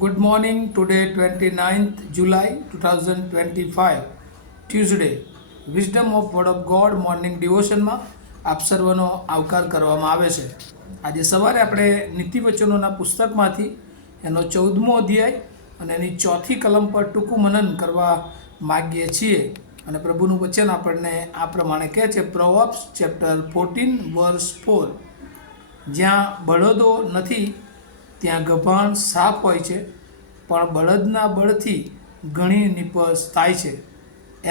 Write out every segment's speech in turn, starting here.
Good morning. Today 29th July 2025 Tuesday. Wisdom of Word of God morning ડિવોશનમાં આપ સર્વનો આવકાર કરવામાં આવે છે. આજે સવારે આપણે નીતિવચનોના પુસ્તકમાંથી એનો 14મો અધ્યાય અને એની 4થી કલમ પર ટૂંકું મનન કરવા માગીએ છીએ. અને પ્રભુનું વચન આપણને આ પ્રમાણે કહે છે, પ્રોવર્બ્સ ચેપ્ટર 14 વર્સ 4. જ્યાં બળદો નથી ત્યાં ગભાણ સાફ હોય છે, પણ બળદના બળથી ઘણી નિપજ થાય છે.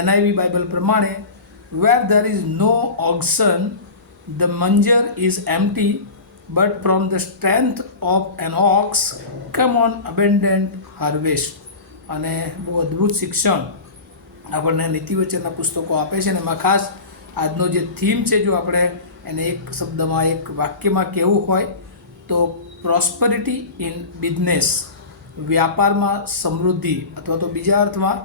NIV બાઇબલ પ્રમાણે, where there is no oxen the manger is empty, but from the strength of an ox come on abundant harvest. અને બહુ અદ્ભુત શિક્ષણ આપણને નીતિવચનના પુસ્તકો આપે છે. અને એમાં ખાસ આજનો જે થીમ છે, જો આપણે એને એક શબ્દમાં એક વાક્યમાં કહેવું હોય તો પ્રોસ્પરિટી ઇન બિઝનેસ, વ્યાપારમાં સમૃદ્ધિ, અથવા તો બીજા અર્થમાં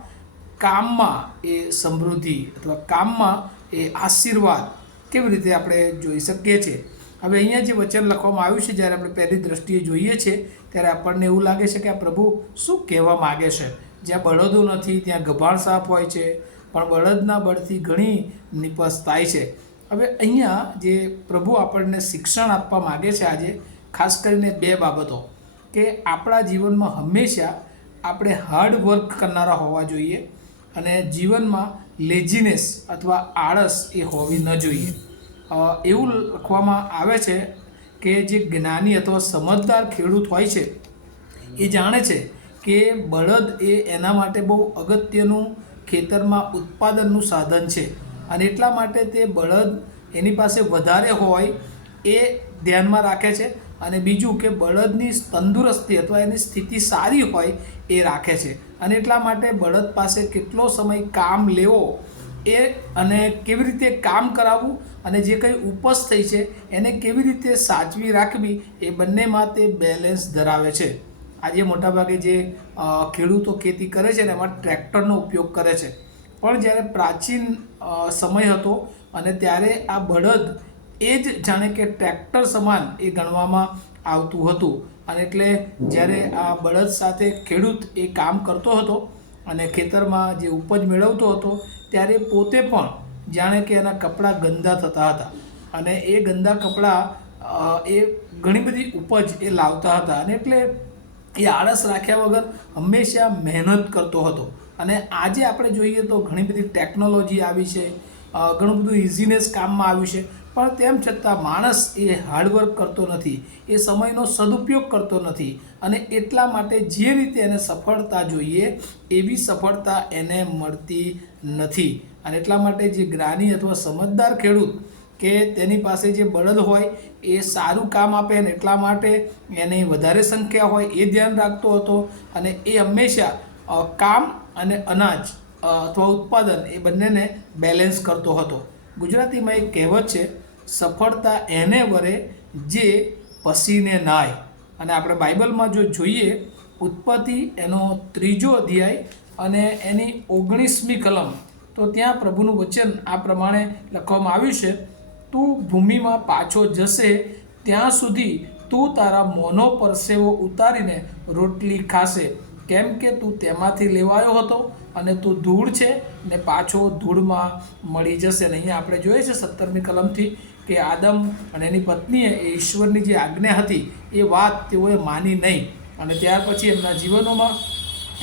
કામમાં એ સમૃદ્ધિ અથવા કામમાં એ આશીર્વાદ કેવી રીતે આપણે જોઈ શકીએ છીએ. હવે અહીંયા જે વચન લખવામાં આવ્યું છે, જ્યારે આપણે પહેલી દ્રષ્ટિએ જોઈએ છીએ ત્યારે આપણને એવું લાગે છે કે આ પ્રભુ શું કહેવા માગે છે. જ્યાં બળદો નથી ત્યાં ગભાણ સાફ હોય છે, પણ બળદના બળથી ઘણી નિપજ થાય છે. હવે અહીંયા જે પ્રભુ આપણને શિક્ષણ આપવા માગે છે આજે, ખાસ કરીને બે બાબતો, કે આપણા જીવનમાં હંમેશા આપણે હાર્ડ વર્ક કરનારા હોવા જોઈએ અને જીવનમાં લેઝીનેસ અથવા આળસ એ હોવી ન જોઈએ. એવું લખવામાં આવે છે કે જે જ્ઞાની અથવા સમજદાર ખેડૂત હોય છે એ જાણે છે કે બળદ એ એના માટે બહુ અગત્યનું ખેતરમાં ઉત્પાદનનું સાધન છે, અને એટલા માટે તે બળદ એની પાસે વધારે હોય એ ધ્યાનમાં રાખે છે. અને બીજું કે બળદની તંદુરસ્તી અથવા એની સ્થિતિ સારી હોય એ રાખે છે. અને એટલા માટે બળદ પાસે કેટલો સમય કામ લેવો એ અને કેવી રીતે કામ કરાવવું અને જે કંઈ ઉપજ થઈ છે એને કેવી રીતે સાચવી રાખવી એ બંનેમાં તે બેલેન્સ ધરાવે છે. આજે મોટાભાગે જે ખેડૂતો ખેતી કરે છે ને એમાં ટ્રેક્ટરનો ઉપયોગ કરે છે, પણ જ્યારે પ્રાચીન સમય હતો અને ત્યારે આ બળદ એ જ જાણે કે ટ્રેક્ટર સમાન એ ગણવામાં આવતું હતું. અને એટલે જ્યારે આ બળદ સાથે ખેડૂત એ કામ કરતો હતો અને ખેતરમાં જે ઉપજ મેળવતો હતો, ત્યારે પોતે પણ જાણે કે એના કપડાં ગંદા થતા હતા, અને એ ગંદા કપડાં એ ઘણી બધી ઉપજ એ લાવતા હતા. અને એટલે એ આળસ રાખ્યા વગર હંમેશા મહેનત કરતો હતો. અને આજે આપણે જોઈએ તો ઘણી બધી ટેકનોલોજી આવી છે, ઘણું બધું ઇઝીનેસ કામમાં આવ્યું છે, પણ તેમ છતાં માણસ એ હાર્ડવર્ક કરતો નથી, એ સમયનો સદુપયોગ કરતો નથી, અને એટલા માટે જે રીતે એને સફળતા જોઈએ એવી સફળતા એને મળતી નથી. અને એટલા માટે જે જ્ઞાની અથવા સમજદાર ખેડૂત કે તેની પાસે જે બળદ હોય એ સારું કામ આપે, ને એટલા માટે એની વધારે સંખ્યા હોય એ ધ્યાન રાખતો હતો, અને એ હંમેશા કામ અને અનાજ અથવા ઉત્પાદન એ બંનેને બેલેન્સ કરતો હતો. ગુજરાતીમાં એક કહેવત છે, સફળતા એને વરે જે પસીને નાય. અને આપણે બાઇબલમાં જો જોઈએ, ઉત્પત્તિ એનો 3જો અધ્યાય અને એની 19મી કલમ, તો ત્યાં પ્રભુનું વચન આ પ્રમાણે લખવામાં આવ્યું છે, તું ભૂમિમાં પાછો જશે ત્યાં સુધી તું તારા મોંનો પરસેવો ઉતારીને રોટલી ખાશે, કેમ કે તું તેમાંથી લેવાયો હતો અને તું ધૂળ છે ને પાછો ધૂળમાં મળી જશે. અને અહીંયા આપણે જોઈએ છે 17મી કલમથી કે આદમ અને એની પત્નીએ એ ઈશ્વરની જે આજ્ઞા હતી એ વાત તેઓએ માની નહીં, અને ત્યાર પછી એમના જીવનોમાં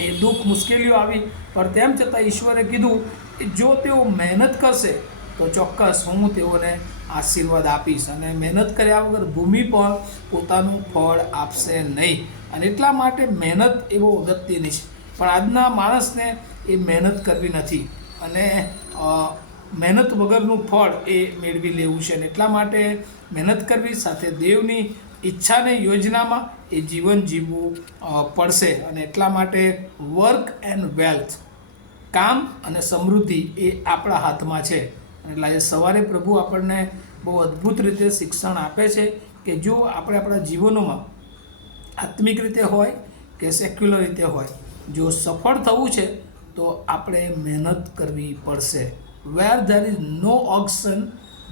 એ દુઃખ મુશ્કેલીઓ આવી, પણ તેમ છતાં ઈશ્વરે કીધું કે જો તેઓ મહેનત કરશે તો ચોક્કસ હું તેઓને આશીર્વાદ આપીશ, અને મહેનત કર્યા વગર ભૂમિ પણ પોતાનું ફળ આપશે નહીં. અને એટલા માટે મહેનત એ બહુ અગત્યની છે, પણ આજના માણસને એ મહેનત કરવી નથી, અને મહેનત વગરનું ફળ એ મેળવી લેવું છે. અને એટલા માટે મહેનત કરવી સાથે દેવની ઈચ્છાને યોજનામાં એ જીવન જીવવું પડશે. અને એટલા માટે વર્ક એન્ડ વેલ્થ, કામ અને સમૃદ્ધિ એ આપણા હાથમાં છે. એટલે આજે સવારે પ્રભુ આપણને બહુ અદ્ભુત રીતે શિક્ષણ આપે છે કે જો આપણે આપણા જીવનોમાં આત્મિક રીતે હોય કે સેક્યુલર રીતે હોય, જો સફળ થવું છે તો આપણે મહેનત કરવી પડશે. Where there is no oxen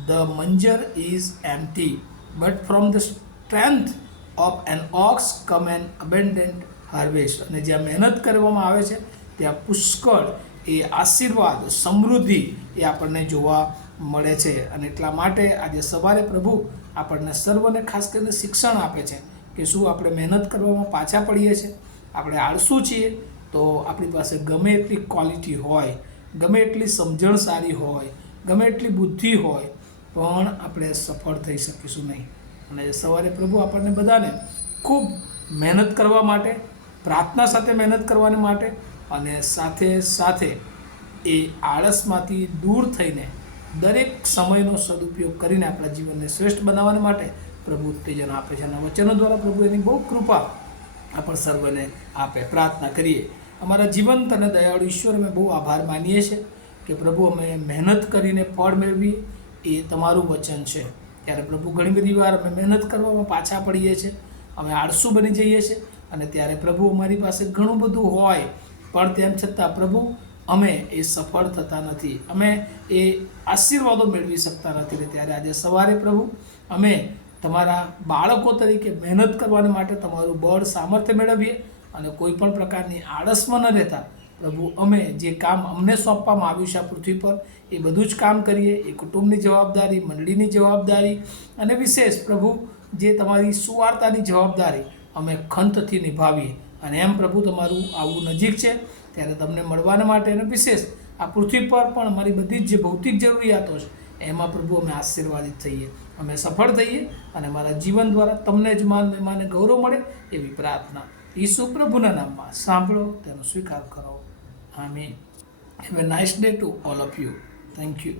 the manger is empty, but from the strength of an ox come an abundant harvest. અને જ્યાં મહેનત કરવામાં આવે છે ત્યાં પુષ્કળ એ આશીર્વાદ, સમૃદ્ધિ એ આપણને જોવા મળે છે. અને એટલા માટે આજે સવારે પ્રભુ આપણને સર્વને ખાસ કરીને શિક્ષણ આપે છે કે શું આપણે મહેનત કરવામાં પાછા પડીએ છીએ, આપણે આળસુ છીએ, તો આપણી પાસે ગમે એટલી ક્વોલિટી હોય, ગમે એટલી સમજણ સારી હોય, ગમે એટલી બુદ્ધિ હોય, પણ આપણે સફળ થઈ શકીશું નહીં. અને સવારે પ્રભુ આપણને બધાને ખૂબ મહેનત કરવા માટે, પ્રાર્થના સાથે મહેનત કરવાની માટે, અને સાથે સાથે એ આળસમાંથી દૂર થઈને દરેક સમયનો સદુપયોગ કરીને આપણા જીવનને શ્રેષ્ઠ બનાવવા માટે પ્રભુ ઉત્તેજન આપે છે. અને વચનો દ્વારા પ્રભુ એની બહુ કૃપા આપણ સર્વને આપે. પ્રાર્થના કરીએ. અમારા જીવંત અને દયાળુ ઈશ્વર, અમે બહુ આભાર માનીએ છીએ કે પ્રભુ અમે મહેનત કરીને ફળ મેળવીએ એ તમારું વચન છે. ત્યારે પ્રભુ ઘણી બધી વાર અમે મહેનત કરવામાં પાછા પડીએ છીએ, અમે આળસુ બની જઈએ છીએ, અને ત્યારે પ્રભુ અમારી પાસે ઘણું બધું હોય પણ તેમ છતાં પ્રભુ અમે એ સફળ થતા નથી, અમે એ આશીર્વાદો મેળવી શકતા નથી. ત્યારે આજે સવારે પ્રભુ અમે તમારા બાળકો તરીકે મહેનત કરવાની માટે તમારું બળ, સામર્થ્ય મેળવીએ, અને કોઈ પણ પ્રકારની આળસમાં ન રહેતા પ્રભુ અમે જે કામ અમને સોંપવામાં આવ્યું છે આ પૃથ્વી પર, એ બધું જ કામ કરીએ. એ કુટુંબની જવાબદારી, મંડળીની જવાબદારી, અને વિશેષ પ્રભુ જે તમારી સુવાર્તાની જવાબદારી અમે ખંતથી નિભાવીએ. અને એમ પ્રભુ તમારું આવું નજીક છે ત્યારે તમને મળવાના માટે, અને વિશેષ આ પૃથ્વી પર પણ અમારી બધી જ જે ભૌતિક જરૂરિયાતો છે એમાં પ્રભુ અમે આશીર્વાદિત થઈએ, અમે સફળ થઈએ, અને અમારા જીવન દ્વારા તમને જ માન, મહેમાને ગૌરવ મળે એવી પ્રાર્થના ઈસુ પ્રભુના નામમાં સાંભળો, તેનો સ્વીકાર કરો. આમીન. Have a nice day to all of you. Thank you.